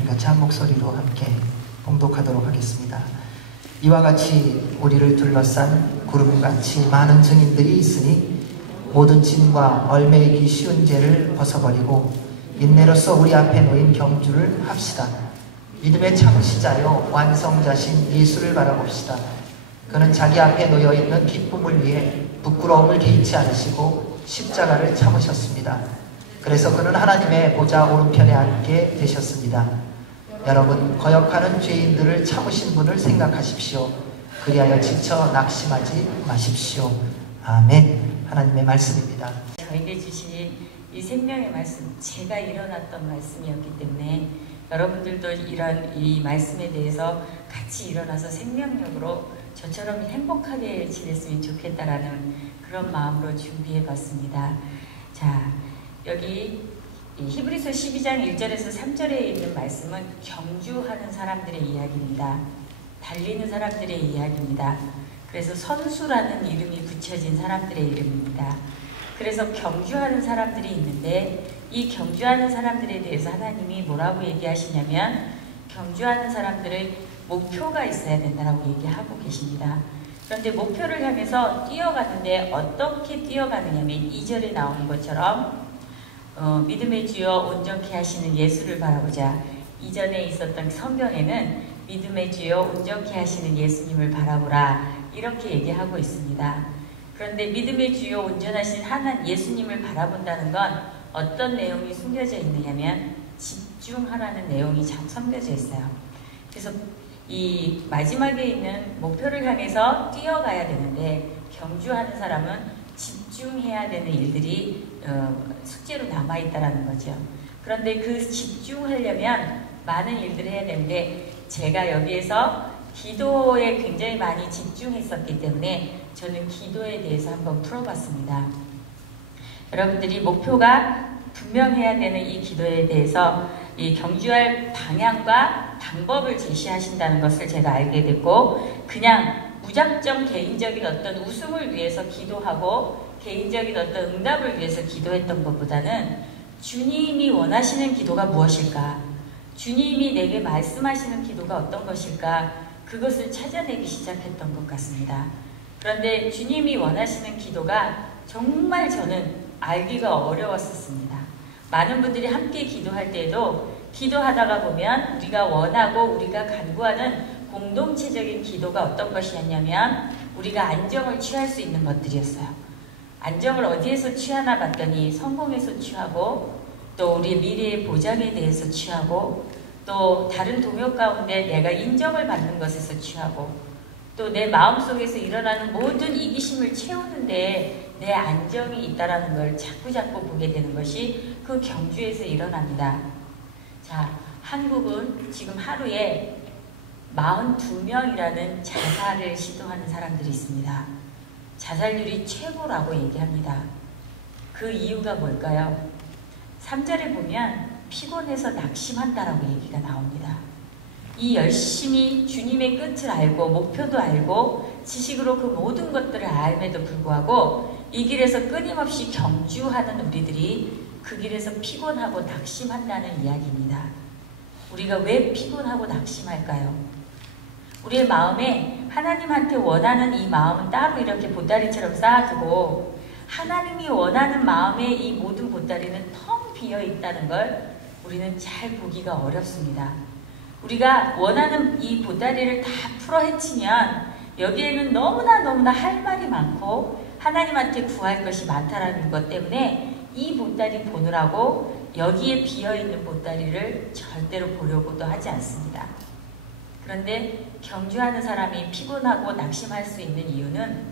우리 같이 한 목소리로 함께 봉독하도록 하겠습니다. 이와 같이 우리를 둘러싼 구름같이 많은 증인들이 있으니 모든 짐과 얼매이기 쉬운 죄를 벗어버리고 인내로서 우리 앞에 놓인 경주를 합시다. 믿음의 창시자요 완성자신 예수를 바라봅시다. 그는 자기 앞에 놓여있는 기쁨을 위해 부끄러움을 개의치 않으시고 십자가를 참으셨습니다. 그래서 그는 하나님의 보좌 오른편에 앉게 되셨습니다. 여러분, 거역하는 죄인들을 참으신 분을 생각하십시오. 그리하여 지쳐 낙심하지 마십시오. 아멘. 하나님의 말씀입니다. 저에게 주신 이 생명의 말씀, 제가 일어났던 말씀이었기 때문에 여러분들도 이런 이 말씀에 대해서 같이 일어나서 생명력으로 저처럼 행복하게 지냈으면 좋겠다라는 그런 마음으로 준비해 봤습니다. 자, 여기 히브리서 12장 1절에서 3절에 있는 말씀은 경주하는 사람들의 이야기입니다. 달리는 사람들의 이야기입니다. 그래서 선수라는 이름이 붙여진 사람들의 이름입니다. 그래서 경주하는 사람들이 있는데 이 경주하는 사람들에 대해서 하나님이 뭐라고 얘기하시냐면 경주하는 사람들의 목표가 있어야 된다고 얘기하고 계십니다. 그런데 목표를 향해서 뛰어가는데 어떻게 뛰어가느냐면 2절에 나오는 것처럼 믿음의 주여 온전케 하시는 예수를 바라보자. 이전에 있었던 성경에는 믿음의 주여 온전케 하시는 예수님을 바라보라 이렇게 얘기하고 있습니다. 그런데 믿음의 주여 온전하신 하나님 예수님을 바라본다는 건 어떤 내용이 숨겨져 있느냐면 집중하라는 내용이 담겨져 있어요. 그래서 이 마지막에 있는 목표를 향해서 뛰어가야 되는데 경주하는 사람은 집중해야 되는 일들이 숙제로 남아있다는 거죠. 그런데 그 집중하려면 많은 일들을 해야 되는데 제가 여기에서 기도에 굉장히 많이 집중했었기 때문에 저는 기도에 대해서 한번 풀어봤습니다. 여러분들이 목표가 분명해야 되는 이 기도에 대해서 이 경주할 방향과 방법을 제시하신다는 것을 제가 알게 됐고 그냥 무작정 개인적인 어떤 웃음을 위해서 기도하고 개인적인 어떤 응답을 위해서 기도했던 것보다는 주님이 원하시는 기도가 무엇일까? 주님이 내게 말씀하시는 기도가 어떤 것일까? 그것을 찾아내기 시작했던 것 같습니다. 그런데 주님이 원하시는 기도가 정말 저는 알기가 어려웠었습니다. 많은 분들이 함께 기도할 때에도 기도하다가 보면 우리가 원하고 우리가 간구하는 공동체적인 기도가 어떤 것이었냐면 우리가 안정을 취할 수 있는 것들이었어요. 안정을 어디에서 취하나 봤더니 성공에서 취하고 또 우리의 미래의 보장에 대해서 취하고 또 다른 동요 가운데 내가 인정을 받는 것에서 취하고 또 내 마음속에서 일어나는 모든 이기심을 채우는데 내 안정이 있다는 걸 자꾸자꾸 보게 되는 것이 그 경주에서 일어납니다. 자, 한국은 지금 하루에 42명이라는 자살을 시도하는 사람들이 있습니다. 자살률이 최고라고 얘기합니다. 그 이유가 뭘까요? 3절에 보면 피곤해서 낙심한다라고 얘기가 나옵니다. 이 열심히 주님의 끝을 알고 목표도 알고 지식으로 그 모든 것들을 알음에도 불구하고 이 길에서 끊임없이 경주하는 우리들이 그 길에서 피곤하고 낙심한다는 이야기입니다. 우리가 왜 피곤하고 낙심할까요? 우리의 마음에 하나님한테 원하는 이 마음은 따로 이렇게 보따리처럼 쌓아두고 하나님이 원하는 마음의 이 모든 보따리는 텅 비어 있다는 걸 우리는 잘 보기가 어렵습니다. 우리가 원하는 이 보따리를 다 풀어 헤치면 여기에는 너무나 할 말이 많고 하나님한테 구할 것이 많다라는 것 때문에 이 보따리 보느라고 여기에 비어있는 보따리를 절대로 보려고도 하지 않습니다. 그런데 경주하는 사람이 피곤하고 낙심할 수 있는 이유는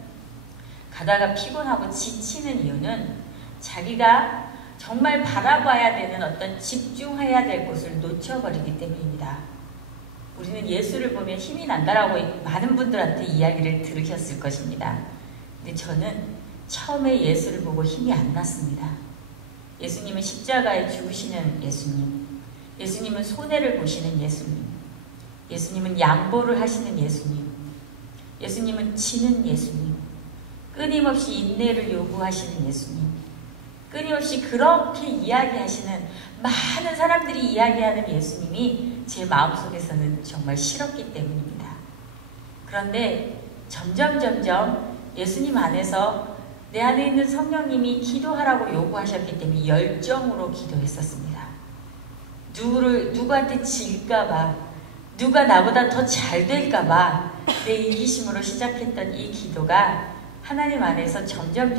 가다가 피곤하고 지치는 이유는 자기가 정말 바라봐야 되는 어떤 집중해야 될 곳을 놓쳐버리기 때문입니다. 우리는 예수를 보면 힘이 난다라고 많은 분들한테 이야기를 들으셨을 것입니다. 근데 저는 처음에 예수를 보고 힘이 안 났습니다. 예수님은 십자가에 죽으시는 예수님, 예수님은 손해를 보시는 예수님, 예수님은 양보를 하시는 예수님, 예수님은 지는 예수님, 끊임없이 인내를 요구하시는 예수님, 끊임없이 그렇게 이야기하시는 많은 사람들이 이야기하는 예수님이 제 마음속에서는 정말 싫었기 때문입니다. 그런데 점점 예수님 안에서 내 안에 있는 성령님이 기도하라고 요구하셨기 때문에 열정으로 기도했었습니다. 누구한테 질까봐, 누가 나보다 더 잘 될까봐 내 이기심으로 시작했던 이 기도가 하나님 안에서 점점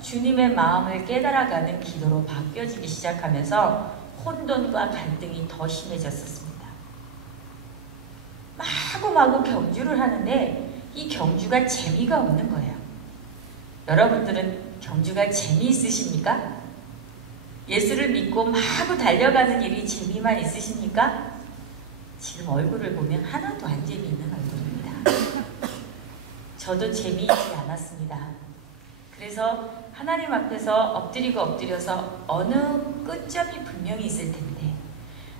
주님의 마음을 깨달아가는 기도로 바뀌어지기 시작하면서 혼돈과 갈등이 더 심해졌었습니다. 마구마구 경주를 하는데 이 경주가 재미가 없는 거예요. 여러분들은 경주가 재미있으십니까? 예수를 믿고 마구 달려가는 일이 재미만 있으십니까? 지금 얼굴을 보면 하나도 안 재미있는 얼굴입니다. 저도 재미있지 않았습니다. 그래서 하나님 앞에서 엎드려서 어느 끝점이 분명히 있을 텐데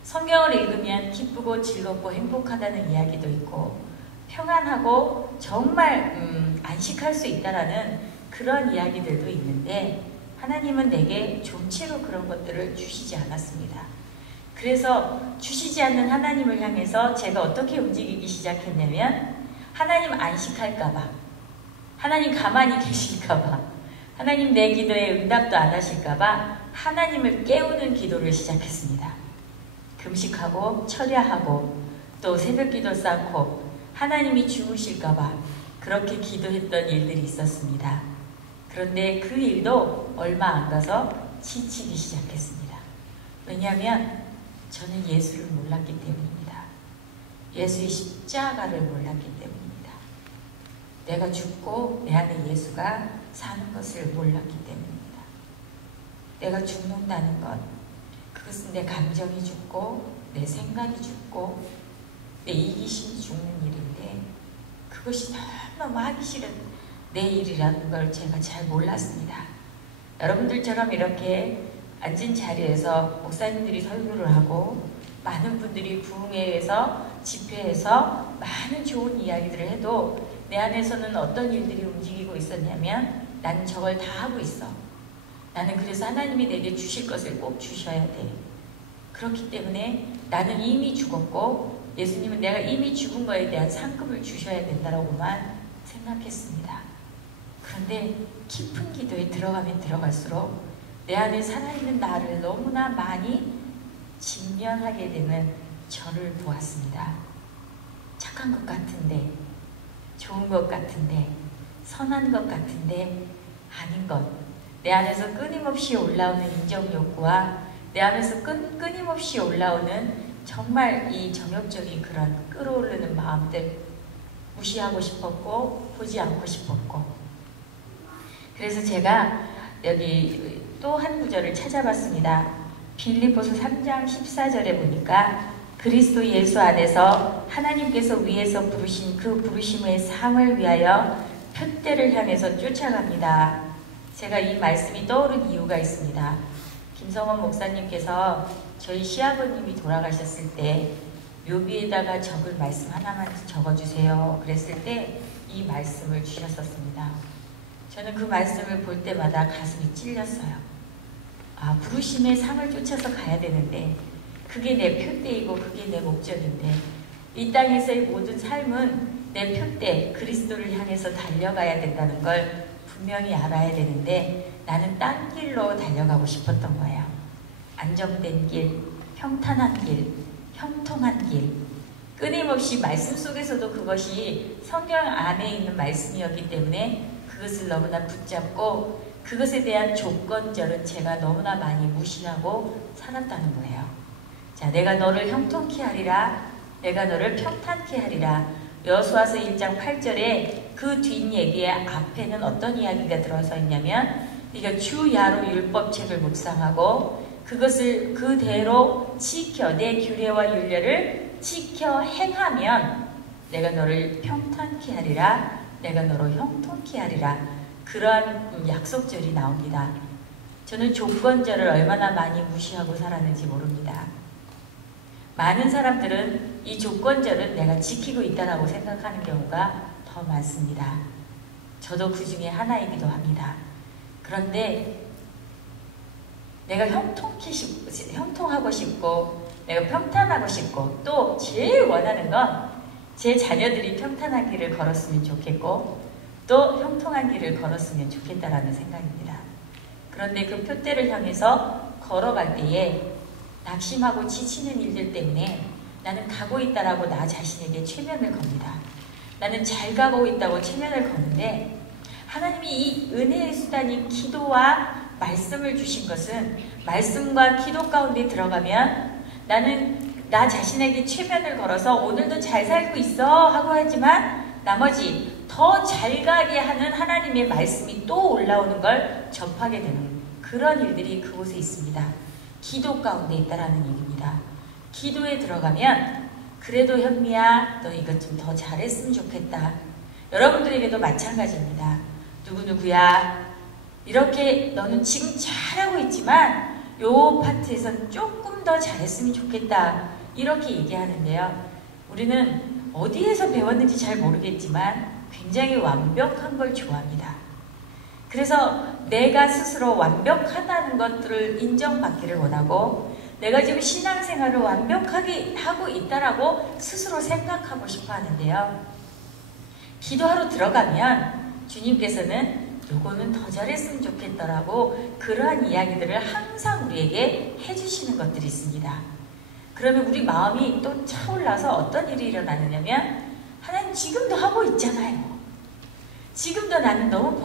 성경을 읽으면 기쁘고 즐겁고 행복하다는 이야기도 있고 평안하고 정말 안식할 수 있다라는 그런 이야기들도 있는데 하나님은 내게 좀채로 그런 것들을 주시지 않았습니다. 그래서 주시지 않는 하나님을 향해서 제가 어떻게 움직이기 시작했냐면 하나님 안식할까봐, 하나님 가만히 계실까봐, 하나님 내 기도에 응답도 안 하실까봐 하나님을 깨우는 기도를 시작했습니다. 금식하고 철야하고 또 새벽기도 쌓고 하나님이 주무실까봐 그렇게 기도했던 일들이 있었습니다. 그런데 그 일도 얼마 안 가서 지치기 시작했습니다. 왜냐하면 저는 예수를 몰랐기 때문입니다. 예수의 십자가를 몰랐기 때문입니다. 내가 죽고 내 안에 예수가 사는 것을 몰랐기 때문입니다. 내가 죽는다는 것, 그것은 내 감정이 죽고 내 생각이 죽고 내 이기심이 죽는 일인데 그것이 너무너무 하기 싫은 내 일이라는 걸 제가 잘 몰랐습니다. 여러분들처럼 이렇게 앉은 자리에서 목사님들이 설교를 하고 많은 분들이 부흥회에서 집회에서 많은 좋은 이야기들을 해도 내 안에서는 어떤 일들이 움직이고 있었냐면 나는 저걸 다 하고 있어. 나는 그래서 하나님이 내게 주실 것을 꼭 주셔야 돼. 그렇기 때문에 나는 이미 죽었고 예수님은 내가 이미 죽은 거에 대한 상급을 주셔야 된다라고만 생각했습니다. 그런데 깊은 기도에 들어가면 들어갈수록 내 안에 살아있는 나를 너무나 많이 직면하게 되는 저를 보았습니다. 착한 것 같은데, 좋은 것 같은데, 선한 것 같은데 아닌 것. 내 안에서 끊임없이 올라오는 인정욕구와 내 안에서 끊임없이 올라오는 정말 이 정욕적인 그런 끌어오르는 마음들 무시하고 싶었고 보지 않고 싶었고 그래서 제가 여기 또 한 구절을 찾아봤습니다. 빌립보서 3장 14절에 보니까 그리스도 예수 안에서 하나님께서 위에서 부르신 그 부르심의 상을 위하여 표대를 향해서 쫓아갑니다. 제가 이 말씀이 떠오른 이유가 있습니다. 김성원 목사님께서 저희 시아버님이 돌아가셨을 때 묘비에다가 적을 말씀 하나만 적어주세요. 그랬을 때 이 말씀을 주셨었습니다. 저는 그 말씀을 볼 때마다 가슴이 찔렸어요. 아, 부르심의 상을 쫓아서 가야 되는데 그게 내 표대이고 그게 내 목적인데 이 땅에서의 모든 삶은 내 표대 그리스도를 향해서 달려가야 된다는 걸 분명히 알아야 되는데 나는 딴 길로 달려가고 싶었던 거예요. 안정된 길, 평탄한 길, 형통한 길. 끊임없이 말씀 속에서도 그것이 성경 안에 있는 말씀이었기 때문에 그것을 너무나 붙잡고 그것에 대한 조건절은 제가 너무나 많이 무시하고 살았다는 거예요. 자, 내가 너를 형통케 하리라, 내가 너를 평탄케 하리라. 여호수아서 1장 8절에 그 뒷얘기의 앞에는 어떤 이야기가 들어서 있냐면 네가 주야로 율법책을 묵상하고 그것을 그대로 지켜 내 규례와 율례를 지켜 행하면 내가 너를 평탄케 하리라, 내가 너로 형통케 하리라. 그러한 약속절이 나옵니다. 저는 조건절을 얼마나 많이 무시하고 살았는지 모릅니다. 많은 사람들은 이 조건절은 내가 지키고 있다라고 생각하는 경우가 더 많습니다. 저도 그 중에 하나이기도 합니다. 그런데 내가 형통하고 싶고 내가 평탄하고 싶고 또 제일 원하는 건 제 자녀들이 평탄한 길을 걸었으면 좋겠고 또 형통한 길을 걸었으면 좋겠다라는 생각입니다. 그런데 그 표대를 향해서 걸어갈 때에 낙심하고 지치는 일들 때문에 나는 가고 있다라고 나 자신에게 최면을 겁니다. 나는 잘 가고 있다고 최면을 거는데 하나님이 이 은혜의 수단인 기도와 말씀을 주신 것은 말씀과 기도 가운데 들어가면 나는 나 자신에게 최면을 걸어서 오늘도 잘 살고 있어 하고 하지만 나머지 더 잘 가게 하는 하나님의 말씀이 또 올라오는 걸 접하게 되는 그런 일들이 그곳에 있습니다. 기도 가운데 있다라는 얘기입니다. 기도에 들어가면 그래도 현미야 너 이것 좀 더 잘했으면 좋겠다. 여러분들에게도 마찬가지입니다. 누구누구야 이렇게 너는 지금 잘하고 있지만 요 파트에선 조금 더 잘했으면 좋겠다. 이렇게 얘기하는데요. 우리는 어디에서 배웠는지 잘 모르겠지만 굉장히 완벽한 걸 좋아합니다. 그래서 내가 스스로 완벽하다는 것들을 인정받기를 원하고 내가 지금 신앙생활을 완벽하게 하고 있다라고 스스로 생각하고 싶어 하는데요. 기도하러 들어가면 주님께서는 요거는 더 잘했으면 좋겠다라고 그러한 이야기들을 항상 우리에게 해주시는 것들이 있습니다. 그러면 우리 마음이 또 차올라서 어떤 일이 일어나느냐면 하나님 지금도 하고 있잖아요. 지금도 나는 너무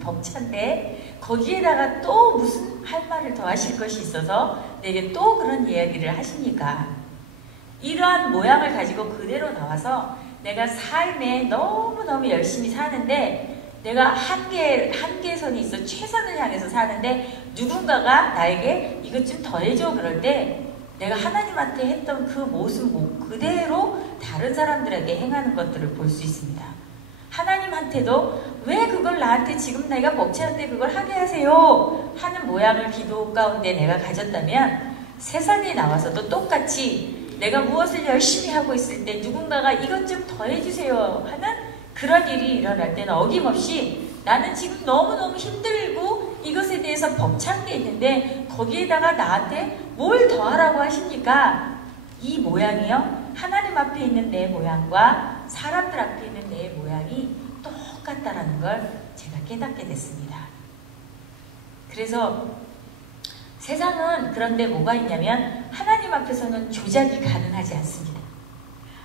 벅찬데 거기에다가 또 무슨 할 말을 더 하실 것이 있어서 내게 또 그런 이야기를 하시니까 이러한 모양을 가지고 그대로 나와서 내가 삶에 너무너무 열심히 사는데 내가 한계선이 있어 최선을 향해서 사는데 누군가가 나에게 이것 좀 더 해줘 그럴 때 내가 하나님한테 했던 그 모습 그대로 다른 사람들에게 행하는 것들을 볼 수 있습니다. 하나님한테도 왜 그걸 나한테 지금 내가 벅차는데 그걸 하게 하세요 하는 모양을 기도 가운데 내가 가졌다면 세상에 나와서도 똑같이 내가 무엇을 열심히 하고 있을 때 누군가가 이것 좀 더 해주세요 하는 그런 일이 일어날 때는 어김없이 나는 지금 너무너무 힘들고 이것에 대해서 벅찬 게 있는데 거기에다가 나한테 뭘 더 하라고 하십니까? 이 모양이요. 하나님 앞에 있는 내 모양과 사람들 앞에 있는 내 모양이 똑같다라는 걸 제가 깨닫게 됐습니다. 그래서 세상은 그런데 뭐가 있냐면 하나님 앞에서는 조작이 가능하지 않습니다.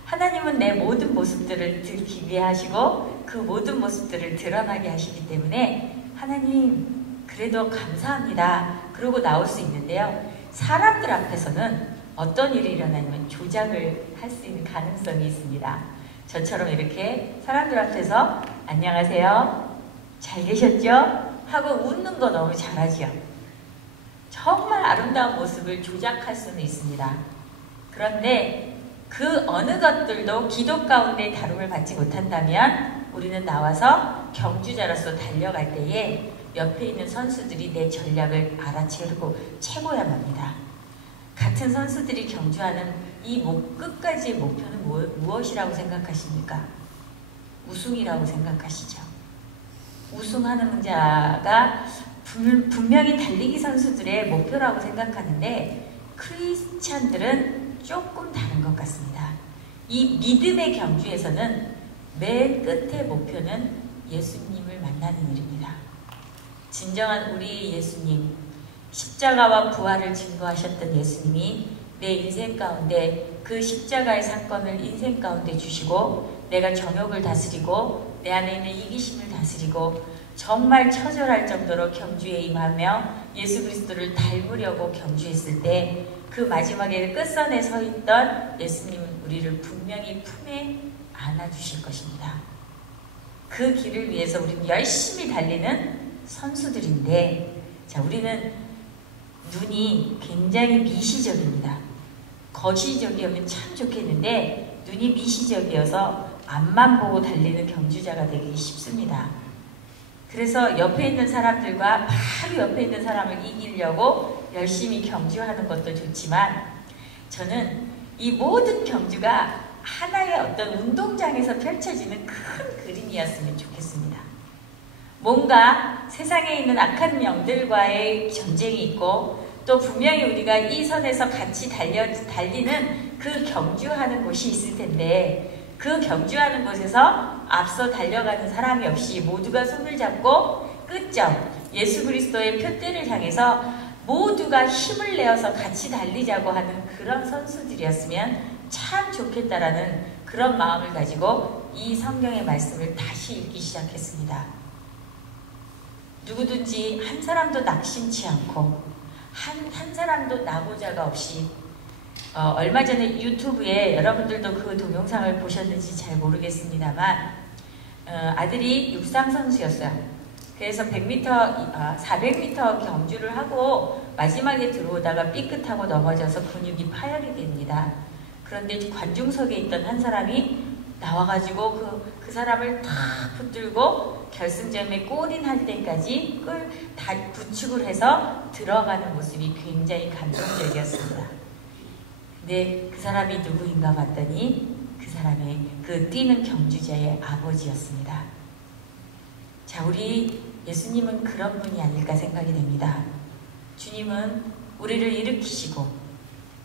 하나님은 내 모든 모습들을 들키게 하시고 그 모든 모습들을 드러나게 하시기 때문에 하나님 그래도 감사합니다. 그러고 나올 수 있는데요. 사람들 앞에서는 어떤 일이 일어나냐면 조작을 할 수 있는 가능성이 있습니다. 저처럼 이렇게 사람들 앞에서 안녕하세요. 잘 계셨죠? 하고 웃는 거 너무 잘하죠. 정말 아름다운 모습을 조작할 수는 있습니다. 그런데 그 어느 것들도 기도 가운데 다rum을 받지 못한다면 우리는 나와서 경주자로서 달려갈 때에 옆에 있는 선수들이 내 전략을 알아채고 채고야 합니다. 같은 선수들이 경주하는 이 끝까지의 목표는 무엇이라고 생각하십니까? 우승이라고 생각하시죠. 우승하는 자가 분명히 달리기 선수들의 목표라고 생각하는데 크리스찬들은 조금 다른 것 같습니다. 이 믿음의 경주에서는 맨 끝의 목표는 예수님을 만나는 일입니다. 진정한 우리 예수님, 십자가와 부활을 증거하셨던 예수님이 내 인생 가운데 그 십자가의 사건을 인생 가운데 주시고 내가 정욕을 다스리고 내 안에 있는 이기심을 다스리고 정말 처절할 정도로 경주에 임하며 예수 그리스도를 닮으려고 경주했을 때 그 마지막에 끝선에 서 있던 예수님은 우리를 분명히 품에 안아주실 것입니다. 그 길을 위해서 우리는 열심히 달리는 선수들인데 자, 우리는 눈이 굉장히 미시적입니다. 거시적이면 참 좋겠는데 눈이 미시적이어서 앞만 보고 달리는 경주자가 되기 쉽습니다. 그래서 옆에 있는 사람들과 바로 옆에 있는 사람을 이기려고 열심히 경주하는 것도 좋지만 저는 이 모든 경주가 하나의 어떤 운동장에서 펼쳐지는 큰 그림이었으면 좋겠습니다. 뭔가 세상에 있는 악한 영들과의 전쟁이 있고 또 분명히 우리가 이 선에서 같이 달리는 그 경주하는 곳이 있을 텐데 그 경주하는 곳에서 앞서 달려가는 사람이 없이 모두가 손을 잡고 끝점 예수 그리스도의 표대를 향해서 모두가 힘을 내어서 같이 달리자고 하는 그런 선수들이었으면 참 좋겠다라는 그런 마음을 가지고 이 성경의 말씀을 다시 읽기 시작했습니다. 누구든지 한 사람도 낙심치 않고 한 사람도 나고자가 없이 얼마 전에 유튜브에 여러분들도 그 동영상을 보셨는지 잘 모르겠습니다만 아들이 육상 선수였어요. 그래서 400m 경주를 하고 마지막에 들어오다가 삐끗하고 넘어져서 근육이 파열이 됩니다. 그런데 관중석에 있던 한 사람이 나와가지고 그 사람을 탁 붙들고 결승점에 골인할 때까지 다 부축을 해서 들어가는 모습이 굉장히 감동적이었습니다. 근데 그 사람이 누구인가 봤더니 그 사람의 그 뛰는 경주자의 아버지였습니다. 자, 우리 예수님은 그런 분이 아닐까 생각이 됩니다. 주님은 우리를 일으키시고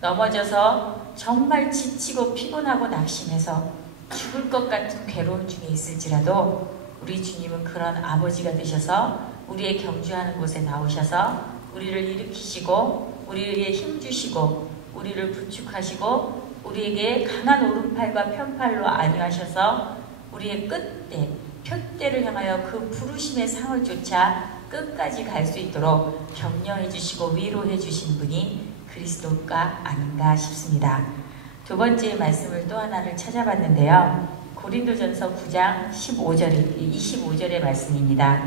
넘어져서 정말 지치고 피곤하고 낙심해서 죽을 것 같은 괴로움 중에 있을지라도 우리 주님은 그런 아버지가 되셔서 우리의 경주하는 곳에 나오셔서 우리를 일으키시고 우리에게 힘주시고 우리를 부축하시고 우리에게 강한 오른팔과 편팔로 안위하셔서 우리의 끝에 표대를 향하여 그 부르심의 상을 쫓아 끝까지 갈 수 있도록 격려해 주시고 위로해 주신 분이 그리스도가 아닌가 싶습니다. 두 번째 말씀을 또 하나를 찾아봤는데요. 고린도전서 9장 25절의 말씀입니다.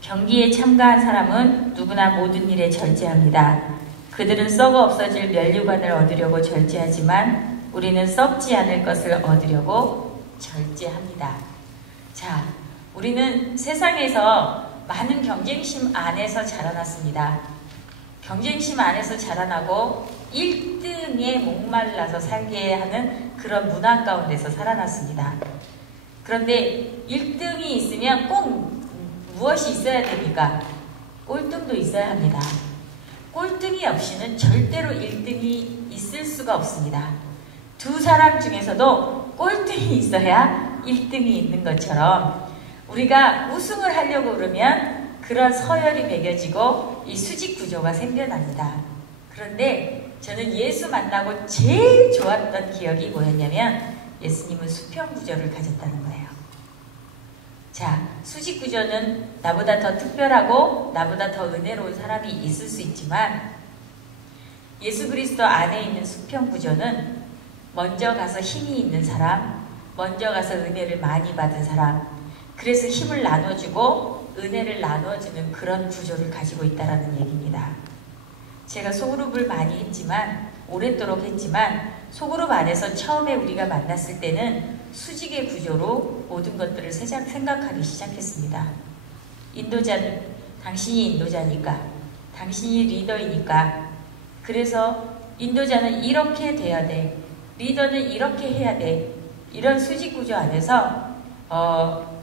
경기에 참가한 사람은 누구나 모든 일에 절제합니다. 그들은 썩어 없어질 면류관을 얻으려고 절제하지만 우리는 썩지 않을 것을 얻으려고 절제합니다. 자, 우리는 세상에서 많은 경쟁심 안에서 자라났습니다. 경쟁심 안에서 자라나고 1등에 목말라서 살게 하는 그런 문화 가운데서 살아났습니다. 그런데 1등이 있으면 꼭 무엇이 있어야 됩니까? 꼴등도 있어야 합니다. 꼴등이 없이는 절대로 1등이 있을 수가 없습니다. 두 사람 중에서도 꼴등이 있어야 1등이 있는 것처럼 우리가 우승을 하려고 그러면 그런 서열이 매겨지고 이 수직 구조가 생겨납니다. 그런데 저는 예수 만나고 제일 좋았던 기억이 뭐였냐면 예수님은 수평 구조를 가졌다는 거예요. 자, 수직 구조는 나보다 더 특별하고 나보다 더 은혜로운 사람이 있을 수 있지만 예수 그리스도 안에 있는 수평 구조는 먼저 가서 힘이 있는 사람, 먼저 가서 은혜를 많이 받은 사람, 그래서 힘을 나눠주고 은혜를 나눠주는 그런 구조를 가지고 있다는 얘기입니다. 제가 소그룹을 많이 했지만 오랫도록 했지만 소그룹 안에서 처음에 우리가 만났을 때는 수직의 구조로 모든 것들을 생각하기 시작했습니다. 인도자는 당신이 인도자니까, 당신이 리더이니까, 그래서 인도자는 이렇게 돼야 돼, 리더는 이렇게 해야 돼, 이런 수직 구조 안에서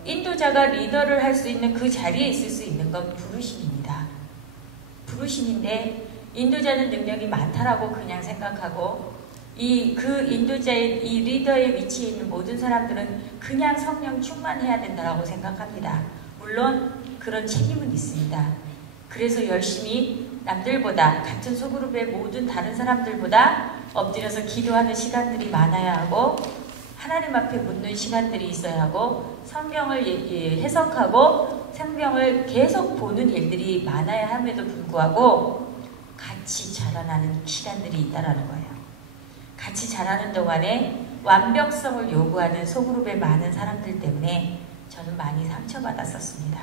인도자가 리더를 할 수 있는 그 자리에 있을 수 있는 건 부르심입니다. 부르심인데 인도자는 능력이 많다라고 그냥 생각하고 그 인도자의 이 리더의 위치에 있는 모든 사람들은 그냥 성령 충만해야 된다라고 생각합니다. 물론 그런 책임은 있습니다. 그래서 열심히 남들보다 같은 소그룹의 모든 다른 사람들보다 엎드려서 기도하는 시간들이 많아야 하고 하나님 앞에 묻는 시간들이 있어야 하고 성경을 해석하고 성경을 계속 보는 일들이 많아야 함에도 불구하고 같이 자라나는 시간들이 있다라는 거예요. 같이 자라는 동안에 완벽성을 요구하는 소그룹의 많은 사람들 때문에 저는 많이 상처받았었습니다.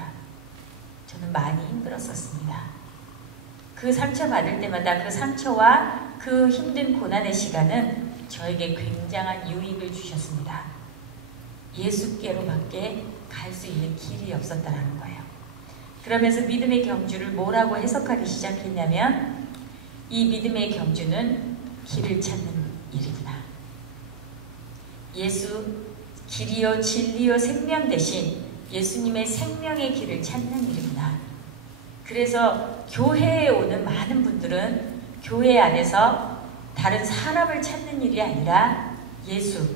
저는 많이 힘들었었습니다. 그 상처받을 때마다 그 상처와 그 힘든 고난의 시간은 저에게 굉장한 유익을 주셨습니다. 예수께로밖에 갈 수 있는 길이 없었다라는 거예요. 그러면서 믿음의 경주를 뭐라고 해석하기 시작했냐면 이 믿음의 경주는 길을 찾는 일이구나. 예수 길이요 진리요 생명 대신 예수님의 생명의 길을 찾는 일입니다. 그래서 교회에 오는 많은 분들은 교회 안에서 다른 사람을 찾는 일이 아니라 예수,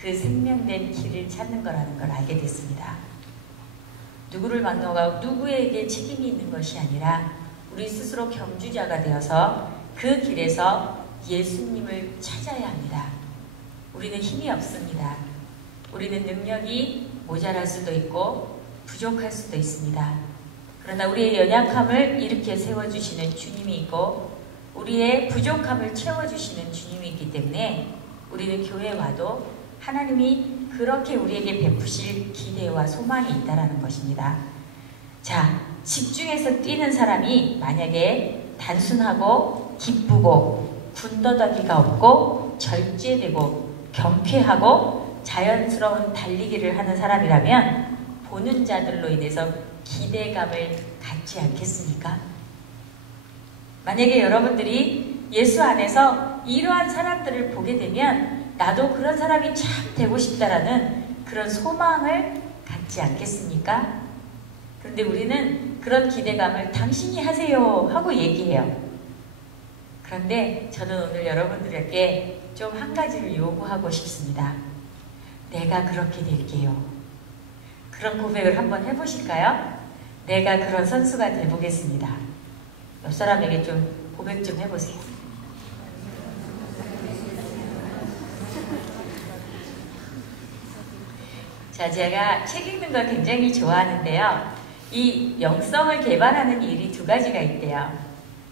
그 생명된 길을 찾는 거라는 걸 알게 됐습니다. 누구를 만나고 누구에게 책임이 있는 것이 아니라 우리 스스로 경주자가 되어서 그 길에서 예수님을 찾아야 합니다. 우리는 힘이 없습니다. 우리는 능력이 모자랄 수도 있고 부족할 수도 있습니다. 그러나 우리의 연약함을 일으켜 세워주시는 주님이 있고 우리의 부족함을 채워주시는 주님이 있기 때문에 우리는 교회에 와도 하나님이 그렇게 우리에게 베푸실 기대와 소망이 있다는 것입니다. 자, 집중해서 뛰는 사람이 만약에 단순하고 기쁘고 군더더기가 없고 절제되고 경쾌하고 자연스러운 달리기를 하는 사람이라면 보는 자들로 인해서 기대감을 갖지 않겠습니까? 만약에 여러분들이 예수 안에서 이러한 사람들을 보게 되면 나도 그런 사람이 참 되고 싶다라는 그런 소망을 갖지 않겠습니까? 그런데 우리는 그런 기대감을 당신이 하세요 하고 얘기해요. 그런데 저는 오늘 여러분들에게 좀 한 가지를 요구하고 싶습니다. 내가 그렇게 될게요. 그런 고백을 한번 해보실까요? 내가 그런 선수가 되보겠습니다. 옆 사람에게 좀 고백 좀 해보세요. 자, 제가 책 읽는 걸 굉장히 좋아하는데요. 이 영성을 개발하는 일이 두 가지가 있대요.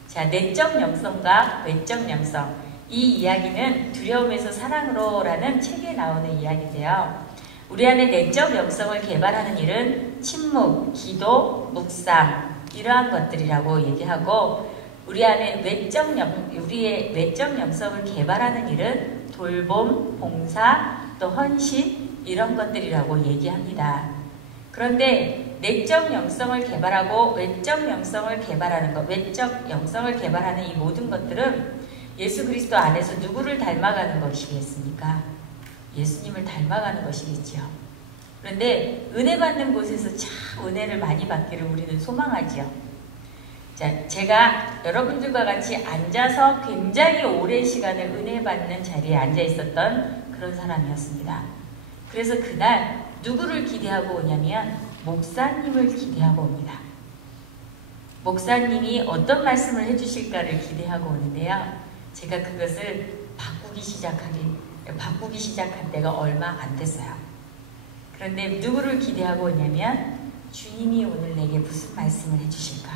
자, 내적 영성과 외적 영성. 이 이야기는 두려움에서 사랑으로라는 책에 나오는 이야기인데요. 우리 안에 내적 영성을 개발하는 일은 침묵, 기도, 묵상 이러한 것들이라고 얘기하고 우리 안에 우리의 외적 영성을 개발하는 일은 돌봄, 봉사, 또 헌신 이런 것들이라고 얘기합니다. 그런데 내적 영성을 개발하고 외적 영성을 개발하는 것, 외적 영성을 개발하는 이 모든 것들은 예수 그리스도 안에서 누구를 닮아가는 것이겠습니까? 예수님을 닮아가는 것이겠죠. 그런데 은혜 받는 곳에서 참 은혜를 많이 받기를 우리는 소망하지요. 자, 제가 여러분들과 같이 앉아서 굉장히 오랜 시간을 은혜 받는 자리에 앉아 있었던 그런 사람이었습니다. 그래서 그날 누구를 기대하고 오냐면 목사님을 기대하고 옵니다. 목사님이 어떤 말씀을 해주실까를 기대하고 오는데요. 제가 그것을 바꾸기 시작한 때가 얼마 안 됐어요. 그런데 누구를 기대하고 오냐면 주님이 오늘 내게 무슨 말씀을 해주실까?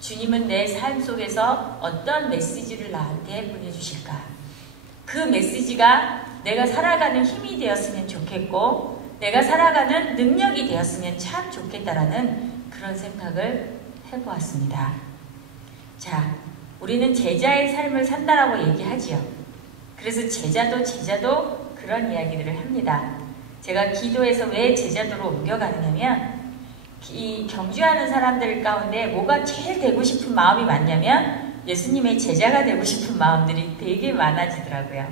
주님은 내 삶 속에서 어떤 메시지를 나한테 보내주실까? 그 메시지가 내가 살아가는 힘이 되었으면 좋겠고 내가 살아가는 능력이 되었으면 참 좋겠다라는 그런 생각을 해보았습니다. 자, 우리는 제자의 삶을 산다라고 얘기하지요. 그래서 제자도 그런 이야기들을 합니다. 제가 기도해서 왜 제자도로 옮겨가느냐면 이 경주하는 사람들 가운데 뭐가 제일 되고 싶은 마음이 많냐면 예수님의 제자가 되고 싶은 마음들이 되게 많아지더라고요.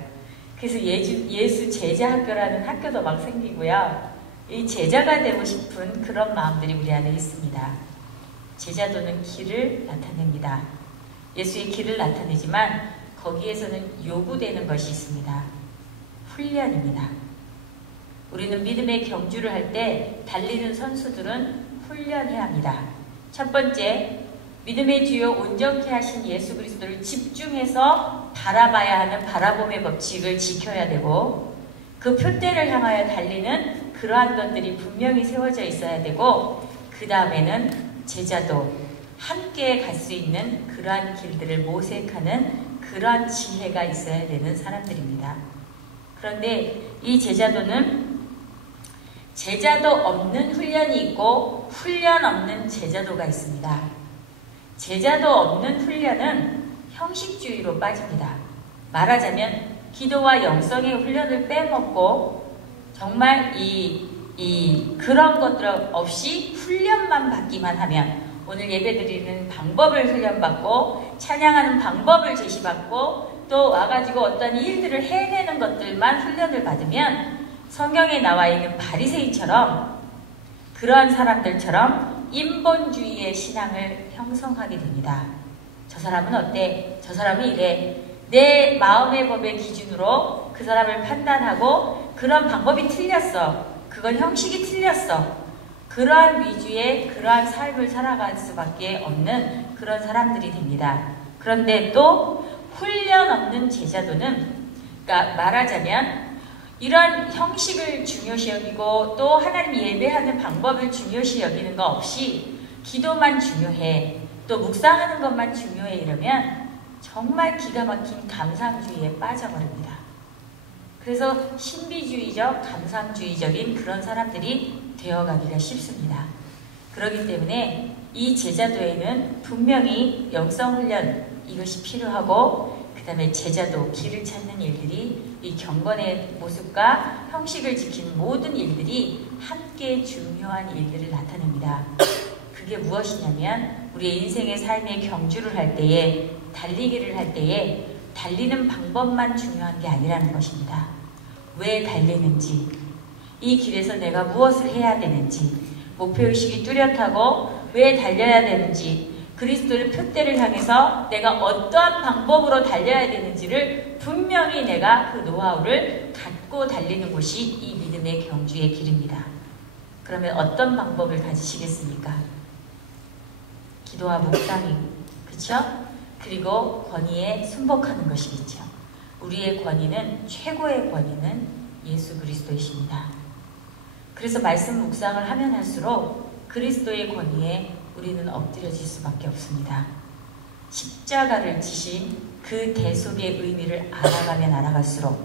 그래서 예수 제자 학교라는 학교도 막 생기고요. 이 제자가 되고 싶은 그런 마음들이 우리 안에 있습니다. 제자도는 길을 나타냅니다. 예수의 길을 나타내지만 거기에서는 요구되는 것이 있습니다. 훈련입니다. 우리는 믿음의 경주를 할 때 달리는 선수들은 훈련해야 합니다. 첫 번째, 믿음의 주요 온전케 하신 예수 그리스도를 집중해서 바라봐야 하는 바라봄의 법칙을 지켜야 되고 그 표대를 향하여 달리는 그러한 것들이 분명히 세워져 있어야 되고 그 다음에는 제자도 함께 갈 수 있는 그러한 길들을 모색하는 그러한 지혜가 있어야 되는 사람들입니다. 그런데 이 제자도는 제자도 없는 훈련이 있고 훈련 없는 제자도가 있습니다. 제자도 없는 훈련은 형식주의로 빠집니다. 말하자면 기도와 영성의 훈련을 빼먹고 정말 그런 것들 없이 훈련만 받기만 하면 오늘 예배드리는 방법을 훈련받고 찬양하는 방법을 제시받고 또 와가지고 어떤 일들을 해내는 것들만 훈련을 받으면 성경에 나와 있는 바리새인처럼 그러한 사람들처럼 인본주의의 신앙을 형성하게 됩니다. 저 사람은 어때? 저 사람은 이래. 내 마음의 법의 기준으로 그 사람을 판단하고 그런 방법이 틀렸어. 그건 형식이 틀렸어. 그러한 위주의 그러한 삶을 살아갈 수밖에 없는 그런 사람들이 됩니다. 그런데 또 훈련 없는 제자도는, 그러니까 말하자면 이런 형식을 중요시 여기고 또 하나님 예배하는 방법을 중요시 여기는 거 없이 기도만 중요해, 또 묵상하는 것만 중요해 이러면 정말 기가 막힌 감상주의에 빠져버립니다. 그래서 신비주의적, 감상주의적인 그런 사람들이 되어가기가 쉽습니다. 그렇기 때문에 이 제자도에는 분명히 영성훈련 이것이 필요하고, 그 다음에 제자도, 길을 찾는 일들이, 이 경건의 모습과 형식을 지키는 모든 일들이 함께 중요한 일들을 나타냅니다. 그게 무엇이냐면 우리의 인생의 삶의 경주를 할 때에, 달리기를 할 때에 달리는 방법만 중요한 게 아니라는 것입니다. 왜 달리는지, 이 길에서 내가 무엇을 해야 되는지, 목표의식이 뚜렷하고 왜 달려야 되는지, 그리스도의 표대를 향해서 내가 어떠한 방법으로 달려야 되는지를 분명히 내가 그 노하우를 갖고 달리는 곳이 이 믿음의 경주의 길입니다. 그러면 어떤 방법을 가지시겠습니까? 기도와 묵상이, 그쵸? 그리고 권위에 순복하는 것이겠죠. 우리의 권위는, 최고의 권위는 예수 그리스도이십니다. 그래서 말씀 묵상을 하면 할수록 그리스도의 권위에 우리는 엎드려질 수밖에 없습니다. 십자가를 지신 그 대속의 의미를 알아가면 알아갈수록,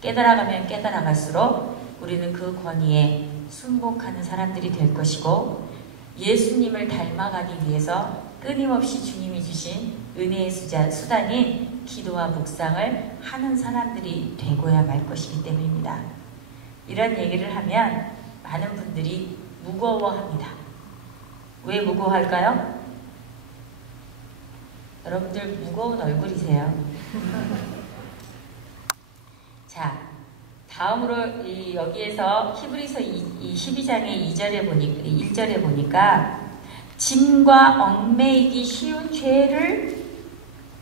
깨달아가면 깨달아갈수록 우리는 그 권위에 순복하는 사람들이 될 것이고, 예수님을 닮아가기 위해서 끊임없이 주님이 주신 은혜의 수단인 기도와 묵상을 하는 사람들이 되고야 말 것이기 때문입니다. 이런 얘기를 하면 많은 분들이 무거워합니다. 왜 무거워할까요? 여러분들 무거운 얼굴이세요. 자, 다음으로 여기에서 히브리서 12장의 1절에 보니까 짐과 얽매이기 쉬운 죄를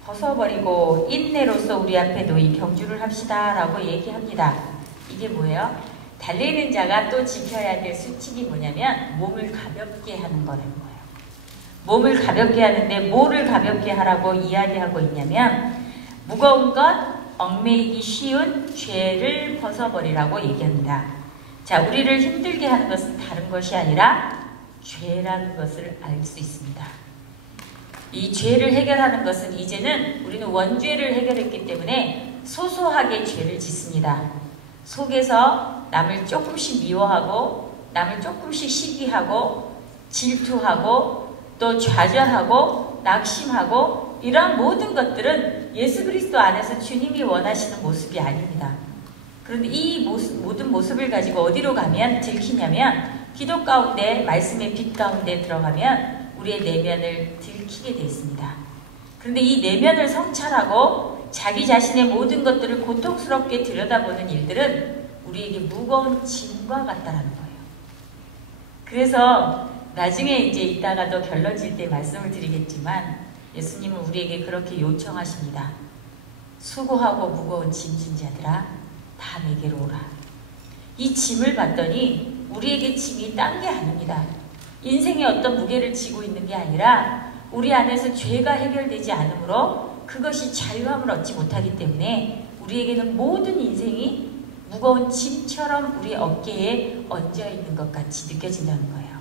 벗어버리고 인내로서 우리 앞에 놓이 경주를 합시다 라고 얘기합니다. 이게 뭐예요? 달리는 자가 또 지켜야 될 수칙이 뭐냐면 몸을 가볍게 하는 거라는 거예요. 몸을 가볍게 하는데 뭐를 가볍게 하라고 이야기하고 있냐면 무거운 것, 얽매이기 쉬운 죄를 벗어버리라고 얘기합니다. 자, 우리를 힘들게 하는 것은 다른 것이 아니라 죄라는 것을 알 수 있습니다. 이 죄를 해결하는 것은, 이제는 우리는 원죄를 해결했기 때문에 소소하게 죄를 짓습니다. 속에서 남을 조금씩 미워하고, 남을 조금씩 시기하고, 질투하고, 또 좌절하고, 낙심하고, 이러한 모든 것들은 예수 그리스도 안에서 주님이 원하시는 모습이 아닙니다. 그런데 이 모든 모습을 가지고 어디로 가면 들키냐면, 기도 가운데, 말씀의 빛 가운데 들어가면 우리의 내면을 들키게 되어 있습니다. 그런데 이 내면을 성찰하고 자기 자신의 모든 것들을 고통스럽게 들여다보는 일들은 우리에게 무거운 짐과 같다라는 거예요. 그래서 나중에 이제 이따가 더 결론 질 때 말씀을 드리겠지만, 예수님은 우리에게 그렇게 요청하십니다. 수고하고 무거운 짐진 자들아, 다 내게로 오라. 이 짐을 봤더니 우리에게 짐이 딴 게 아닙니다. 인생의 어떤 무게를 지고 있는 게 아니라 우리 안에서 죄가 해결되지 않으므로 그것이 자유함을 얻지 못하기 때문에 우리에게는 모든 인생이 무거운 짐처럼 우리 어깨에 얹어 있는 것 같이 느껴진다는 거예요.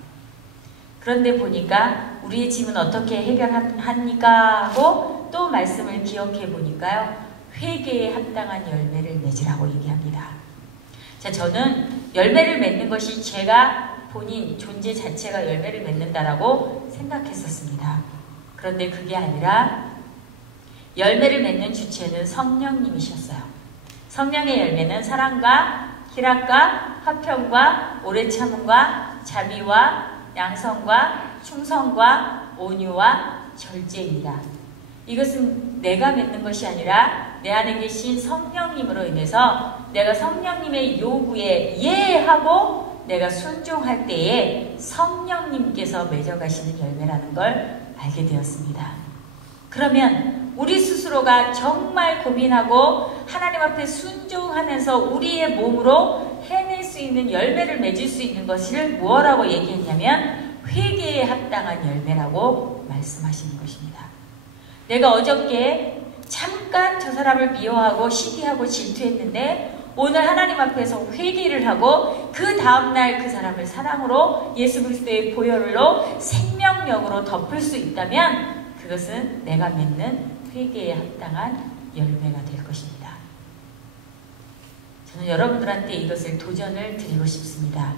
그런데 보니까 우리의 짐은 어떻게 해결합니까? 하고 또 말씀을 기억해 보니까요, 회개에 합당한 열매를 맺으라고 얘기합니다. 자, 저는 열매를 맺는 것이 제가 본인 존재 자체가 열매를 맺는다라고 생각했었습니다. 그런데 그게 아니라 열매를 맺는 주체는 성령님이셨어요. 성령의 열매는 사랑과 희락과 화평과 오래 참음과 자비와 양성과 충성과 온유와 절제입니다. 이것은 내가 맺는 것이 아니라 내 안에 계신 성령님으로 인해서 내가 성령님의 요구에 예하고 내가 순종할 때에 성령님께서 맺어가시는 열매라는 걸 알게 되었습니다. 그러면 우리 스스로가 정말 고민하고 하나님 앞에 순종하면서 우리의 몸으로 해낼 수 있는 열매를 맺을 수 있는 것을 뭐라고 얘기했냐면 회개에 합당한 열매라고 말씀하시는 것입니다. 내가 어저께 잠깐 저 사람을 미워하고 시기하고 질투했는데 오늘 하나님 앞에서 회개를 하고 그 다음날 그 사람을 사랑으로 예수 그리스도의 보혈로 생명력으로 덮을 수 있다면 그것은 내가 맺는 회개에 합당한 열매가 될 것입니다. 저는 여러분들한테 이것을 도전을 드리고 싶습니다.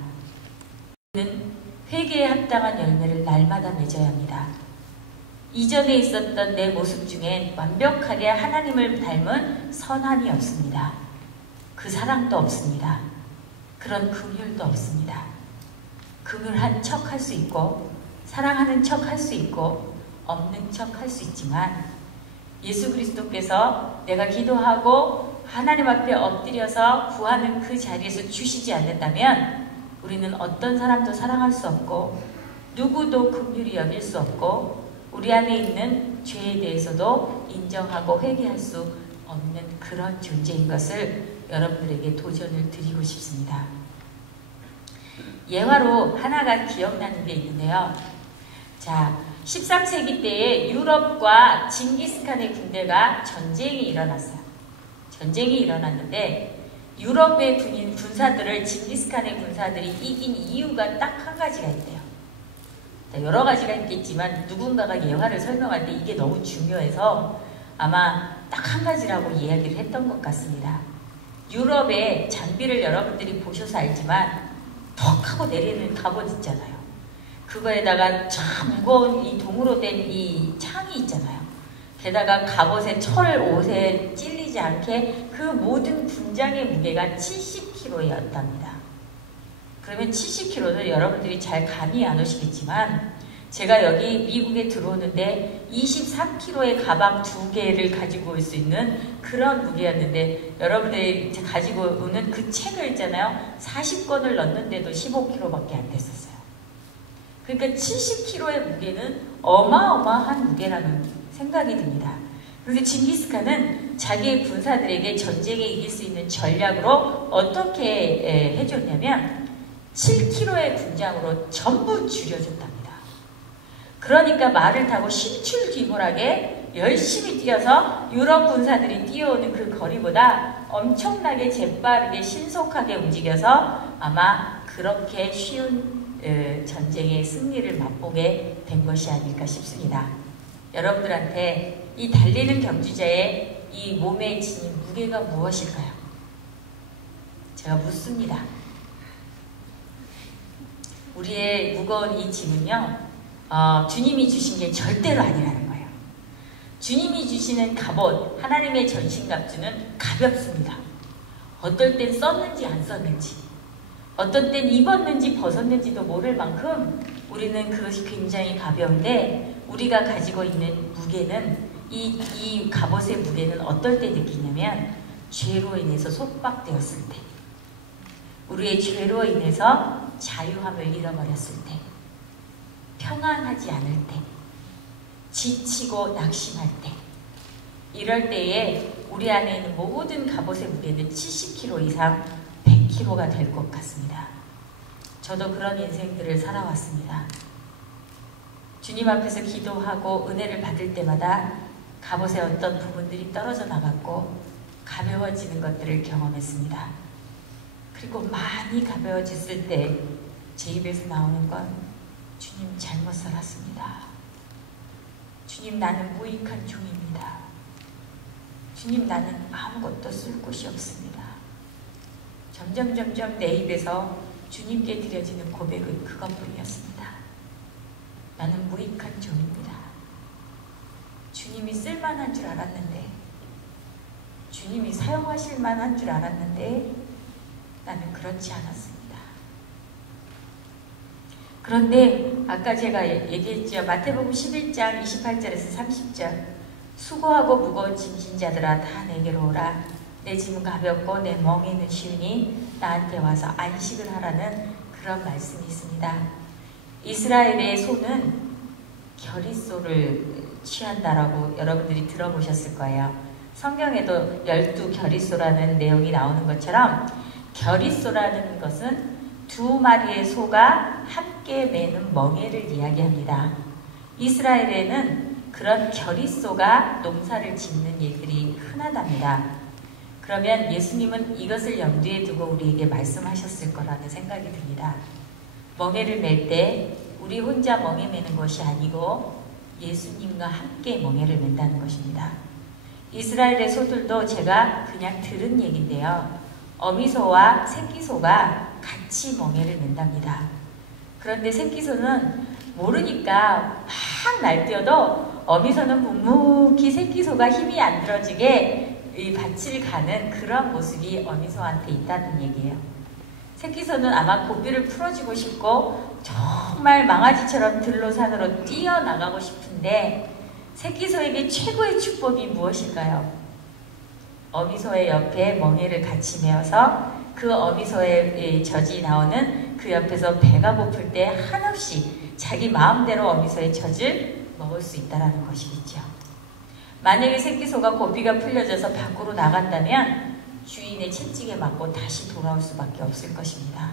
회개에 합당한 열매를 날마다 맺어야 합니다. 이전에 있었던 내 모습 중엔 완벽하게 하나님을 닮은 선함이 없습니다. 그 사랑도 없습니다. 그런 긍휼도 없습니다. 긍휼한 척 할 수 있고 사랑하는 척 할 수 있고 없는 척 할 수 있지만 예수 그리스도께서 내가 기도하고 하나님 앞에 엎드려서 구하는 그 자리에서 주시지 않는다면 우리는 어떤 사람도 사랑할 수 없고 누구도 긍휼히 여길 수 없고 우리 안에 있는 죄에 대해서도 인정하고 회개할 수 없는 그런 존재인 것을 여러분들에게 도전을 드리고 싶습니다. 예화로 하나가 기억나는 게 있는데요. 자, 13세기 때에 유럽과 징기스칸의 군대가 전쟁이 일어났어요. 전쟁이 일어났는데 유럽의 군사들을 징기스칸의 군사들이 이긴 이유가 딱 한 가지가 있대요. 여러 가지가 있겠지만 누군가가 예화를 설명할 때 이게 너무 중요해서 아마 딱 한 가지라고 이야기를 했던 것 같습니다. 유럽의 장비를 여러분들이 보셔서 알지만 턱 하고 내리는 갑옷 있잖아요. 그거에다가 참 무거운 이 동으로 된 이 창이 있잖아요. 게다가 갑옷의 철 옷에 찔리지 않게 그 모든 군장의 무게가 70kg였답니다. 그러면 70kg는 여러분들이 잘 감이 안 오시겠지만 제가 여기 미국에 들어오는데 23kg의 가방 2개를 가지고 올 수 있는 그런 무게였는데 여러분들이 가지고 오는 그 책을 있잖아요. 40권을 넣는데도 15kg밖에 안 됐었어요. 그러니까 70kg의 무게는 어마어마한 무게라는 생각이 듭니다. 그래서 징기스칸은 자기의 군사들에게 전쟁에 이길 수 있는 전략으로 어떻게 해줬냐면 7kg의 군장으로 전부 줄여줬답니다. 그러니까 말을 타고 심출귀몰하게 열심히 뛰어서 유럽 군사들이 뛰어오는 그 거리보다 엄청나게 재빠르게 신속하게 움직여서 아마 그렇게 쉬운 전쟁의 승리를 맛보게 된 것이 아닐까 싶습니다. 여러분들한테 이 달리는 경주자의 이 몸에 지닌 무게가 무엇일까요? 제가 묻습니다. 우리의 무거운 이 짐은요, 주님이 주신 게 절대로 아니라는 거예요. 주님이 주시는 갑옷, 하나님의 전신갑주는 가볍습니다. 어떨 땐 썼는지 안 썼는지, 어떤 땐 입었는지 벗었는지도 모를 만큼 우리는 그것이 굉장히 가벼운데 우리가 가지고 있는 무게는 이 갑옷의 무게는 어떨 때 느끼냐면 죄로 인해서 속박되었을 때, 우리의 죄로 인해서 자유함을 잃어버렸을 때, 평안하지 않을 때, 지치고 낙심할 때, 이럴 때에 우리 안에 있는 모든 갑옷의 무게는 70kg 이상 100kg가 될 것 같습니다. 저도 그런 인생들을 살아왔습니다. 주님 앞에서 기도하고 은혜를 받을 때마다 갑옷의 어떤 부분들이 떨어져 나갔고 가벼워지는 것들을 경험했습니다. 그리고 많이 가벼워졌을 때 제 입에서 나오는 건 주님 잘못 살았습니다. 주님 나는 무익한 종입니다. 주님 나는 아무것도 쓸 곳이 없습니다. 점점 내 입에서 주님께 드려지는 고백은 그것뿐이었습니다. 나는 무익한 종입니다. 주님이 쓸만한 줄 알았는데, 주님이 사용하실 만한 줄 알았는데 나는 그렇지 않았습니다. 그런데 아까 제가 얘기했죠. 마태복음 11장 28절에서 30절, 수고하고 무거운 짐진 자들아 다 내게로 오라. 내 짐은 가볍고 내 멍에는 쉬우니 나한테 와서 안식을 하라는 그런 말씀이 있습니다. 이스라엘의 소는 결의소를 취한다라고 여러분들이 들어보셨을 거예요. 성경에도 12결의소라는 내용이 나오는 것처럼 결의소라는 것은 두 마리의 소가 함께 매는 멍에를 이야기합니다. 이스라엘에는 그런 결의소가 농사를 짓는 일들이 흔하답니다. 그러면 예수님은 이것을 염두에 두고 우리에게 말씀하셨을 거라는 생각이 듭니다. 멍에를 맬 때 우리 혼자 멍에 매는 것이 아니고 예수님과 함께 멍에를 맨다는 것입니다. 이스라엘의 소들도 제가 그냥 들은 얘기인데요. 어미소와 새끼소가 같이 멍에를 맨답니다. 그런데 새끼소는 모르니까 막 날뛰어도 어미소는 묵묵히 새끼소가 힘이 안 들어지게 이 밭을 가는 그런 모습이 어미소한테 있다는 얘기예요. 새끼소는 아마 고삐를 풀어주고 싶고 정말 망아지처럼 들로 산으로 뛰어나가고 싶은데 새끼소에게 최고의 축복이 무엇일까요? 어미소의 옆에 멍에를 같이 메어서 그 어미소의 젖이 나오는 그 옆에서 배가 고플 때 한없이 자기 마음대로 어미소의 젖을 먹을 수 있다는 것이겠죠. 만약에 새끼소가 고삐가 풀려져서 밖으로 나간다면 주인의 채찍에 맞고 다시 돌아올 수밖에 없을 것입니다.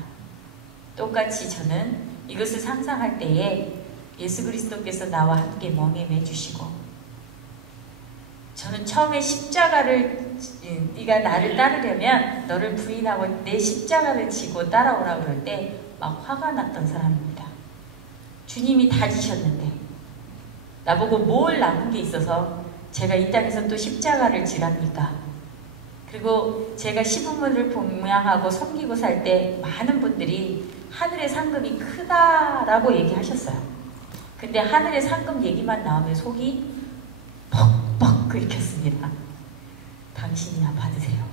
똑같이 저는 이것을 상상할 때에 예수 그리스도께서 나와 함께 멍에 매주시고 저는 처음에 십자가를 네가 나를 따르려면 너를 부인하고 내 십자가를 지고 따라오라 그럴 때 막 화가 났던 사람입니다. 주님이 다 지셨는데 나보고 뭘 남은 게 있어서 제가 이 땅에서 또 십자가를 지랍니까? 그리고 제가 시부모를 봉양하고 섬기고 살 때 많은 분들이 하늘의 상급이 크다라고 얘기하셨어요. 근데 하늘의 상급 얘기만 나오면 속이 퍽퍽 끓겠습니다. 당신이나 받으세요.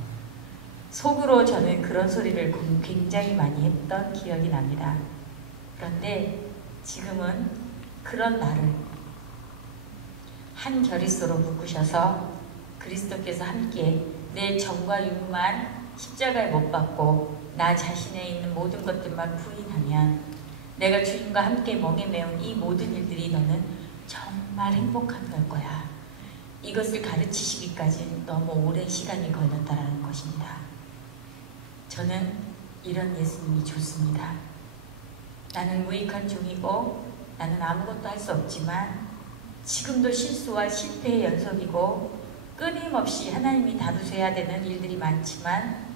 속으로 저는 그런 소리를 굉장히 많이 했던 기억이 납니다. 그런데 지금은 그런 나를 한 결의소로 묶으셔서 그리스도께서 함께 내 정과 육만 십자가에 못 박고 나 자신에 있는 모든 것들만 부인하면 내가 주님과 함께 멍에 매운 이 모든 일들이 너는 정말 행복한 걸 거야. 이것을 가르치시기까지 너무 오랜 시간이 걸렸다라는 것입니다. 저는 이런 예수님이 좋습니다. 나는 무익한 종이고 나는 아무것도 할 수 없지만 지금도 실수와 실패의 연속이고 끊임없이 하나님이 다루셔야 되는 일들이 많지만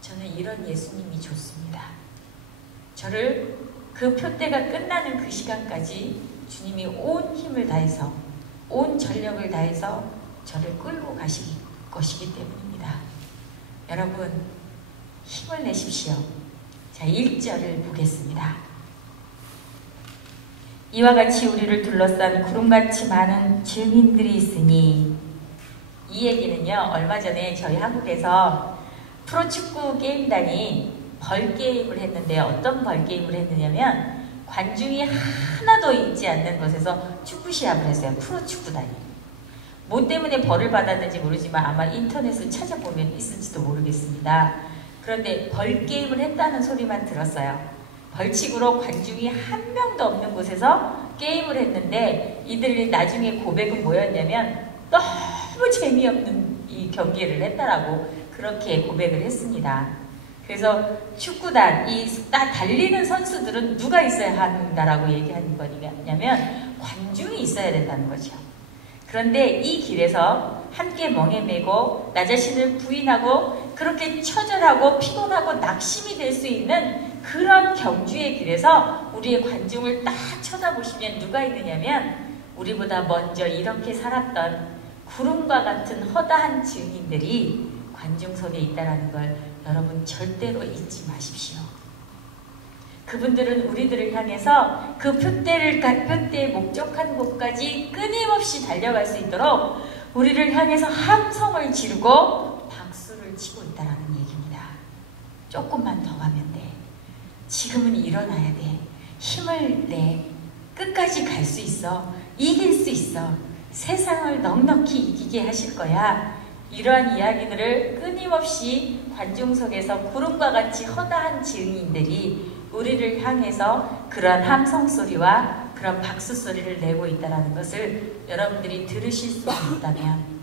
저는 이런 예수님이 좋습니다. 저를 그 표대가 끝나는 그 시간까지 주님이 온 힘을 다해서 온 전력을 다해서 저를 끌고 가실 것이기 때문입니다. 여러분 힘을 내십시오. 자, 1절을 보겠습니다. 이와 같이 우리를 둘러싼 구름같이 많은 증인들이 있으니 이 얘기는요. 얼마 전에 저희 한국에서 프로축구 게임단이 벌게임을 했는데 어떤 벌게임을 했느냐면 관중이 하나도 있지 않는 곳에서 축구 시합을 했어요. 프로축구단이. 뭐 때문에 벌을 받았는지 모르지만 아마 인터넷을 찾아보면 있을지도 모르겠습니다. 그런데 벌게임을 했다는 소리만 들었어요. 벌칙으로 관중이 한 명도 없는 곳에서 게임을 했는데 이들이 나중에 고백은 뭐였냐면 너무 재미없는 이 경기를 했다라고 그렇게 고백을 했습니다. 그래서 축구단, 이 달리는 선수들은 누가 있어야 한다라고 얘기하는 거냐면 관중이 있어야 된다는 거죠. 그런데 이 길에서 함께 멍에 매고 나 자신을 부인하고 그렇게 처절하고 피곤하고 낙심이 될 수 있는 그런 경주의 길에서 우리의 관중을 딱 쳐다보시면 누가 있느냐면 우리보다 먼저 이렇게 살았던 구름과 같은 허다한 증인들이 관중석에 있다는 걸 여러분 절대로 잊지 마십시오. 그분들은 우리들을 향해서 그 표대에 목적한 곳까지 끊임없이 달려갈 수 있도록 우리를 향해서 함성을 지르고 박수를 치고 있다는 얘기입니다. 조금만 더 가면 돼. 지금은 일어나야 돼. 힘을 내. 끝까지 갈 수 있어. 이길 수 있어. 세상을 넉넉히 이기게 하실 거야. 이러한 이야기들을 끊임없이 관중석에서 구름과 같이 허다한 증인들이 우리를 향해서 그런 함성 소리와 그런 박수 소리를 내고 있다는 것을 여러분들이 들으실 수 있다면,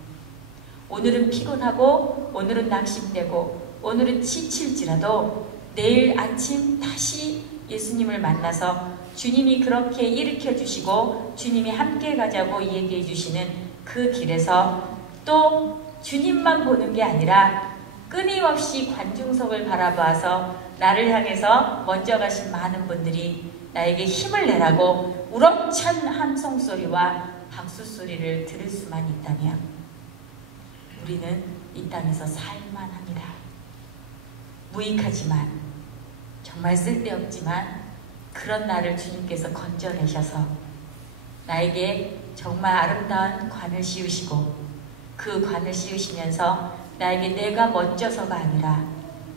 오늘은 피곤하고 오늘은 낙심되고 오늘은 지칠지라도 내일 아침 다시 예수님을 만나서 주님이 그렇게 일으켜 주시고 주님이 함께 가자고 얘기해 주시는 그 길에서 또 주님만 보는 게 아니라 끊임없이 관중석을 바라봐서 나를 향해서 먼저 가신 많은 분들이 나에게 힘을 내라고 우렁찬 함성 소리와 박수 소리를 들을 수만 있다면 우리는 이 땅에서 살만 합니다. 무익하지만, 정말 쓸데없지만 그런 나를 주님께서 건져내셔서 나에게 정말 아름다운 관을 씌우시고, 그 관을 씌우시면서 나에게 내가 멋져서가 아니라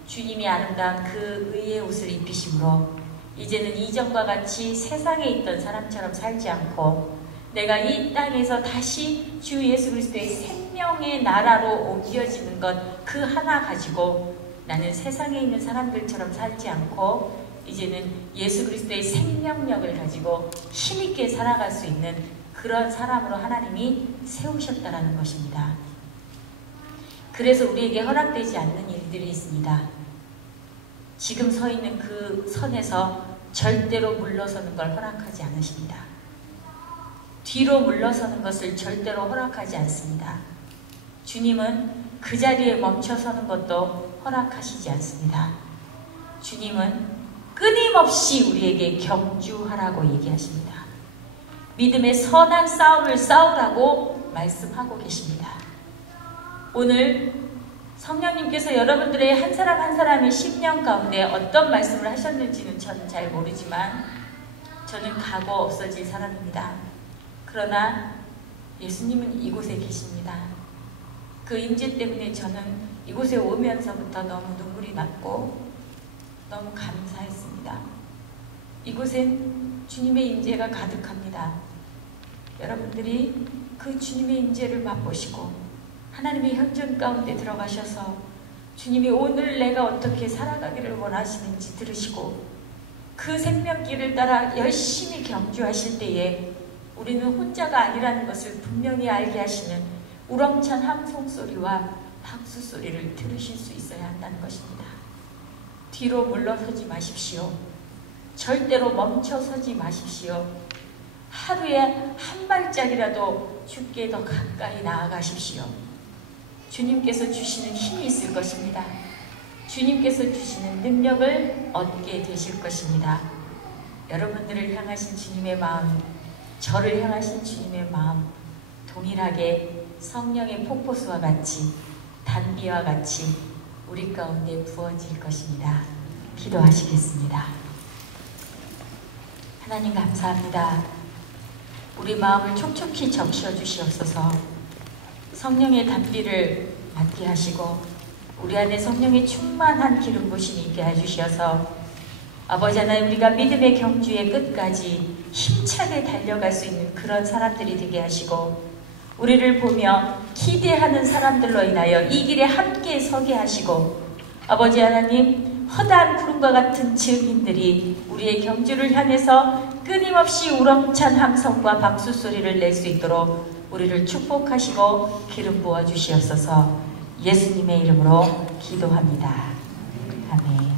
주님이 아름다운 그 의의 옷을 입히심으로 이제는 이전과 같이 세상에 있던 사람처럼 살지 않고 내가 이 땅에서 다시 주 예수 그리스도의 생명의 나라로 옮겨지는 것 그 하나 가지고 나는 세상에 있는 사람들처럼 살지 않고 이제는 예수 그리스도의 생명력을 가지고 힘있게 살아갈 수 있는 그런 사람으로 하나님이 세우셨다는 것입니다. 그래서 우리에게 허락되지 않는 일들이 있습니다. 지금 서 있는 그 선에서 절대로 물러서는 걸 허락하지 않으십니다. 뒤로 물러서는 것을 절대로 허락하지 않습니다. 주님은 그 자리에 멈춰서는 것도 허락하시지 않습니다. 주님은 끊임없이 우리에게 경주하라고 얘기하십니다. 믿음의 선한 싸움을 싸우라고 말씀하고 계십니다. 오늘 성령님께서 여러분들의 한 사람 한 사람의 심령 가운데 어떤 말씀을 하셨는지는 저는 잘 모르지만 저는 가고 없어질 사람입니다. 그러나 예수님은 이곳에 계십니다. 그 임재 때문에 저는 이곳에 오면서부터 너무 눈물이 났고 너무 감사했습니다. 이곳엔 주님의 임재가 가득합니다. 여러분들이 그 주님의 임재를 맛보시고 하나님의 현존 가운데 들어가셔서 주님이 오늘 내가 어떻게 살아가기를 원하시는지 들으시고 그 생명길을 따라 열심히 경주하실 때에 우리는 혼자가 아니라는 것을 분명히 알게 하시는 우렁찬 함성 소리와 박수 소리를 들으실 수 있어야 한다는 것입니다. 뒤로 물러서지 마십시오. 절대로 멈춰서지 마십시오. 하루에 한 발짝이라도 주께 더 가까이 나아가십시오. 주님께서 주시는 힘이 있을 것입니다. 주님께서 주시는 능력을 얻게 되실 것입니다. 여러분들을 향하신 주님의 마음, 저를 향하신 주님의 마음 동일하게 성령의 폭포수와 같이 단비와 같이 우리 가운데 부어질 것입니다. 기도하시겠습니다. 하나님 감사합니다. 우리 마음을 촉촉히 적셔 주시옵소서. 성령의 단비를 맡게 하시고 우리 안에 성령의 충만한 기름 부심이 있게 해주셔서 아버지 하나님, 우리가 믿음의 경주의 끝까지 힘차게 달려갈 수 있는 그런 사람들이 되게 하시고 우리를 보며 기대하는 사람들로 인하여 이 길에 함께 서게 하시고 아버지 하나님, 허다한 구름과 같은 증인들이 우리의 경주를 향해서 끊임없이 우렁찬 함성과 박수 소리를 낼 수 있도록 우리를 축복하시고 기름 부어 주시옵소서. 예수님의 이름으로 기도합니다. 아멘.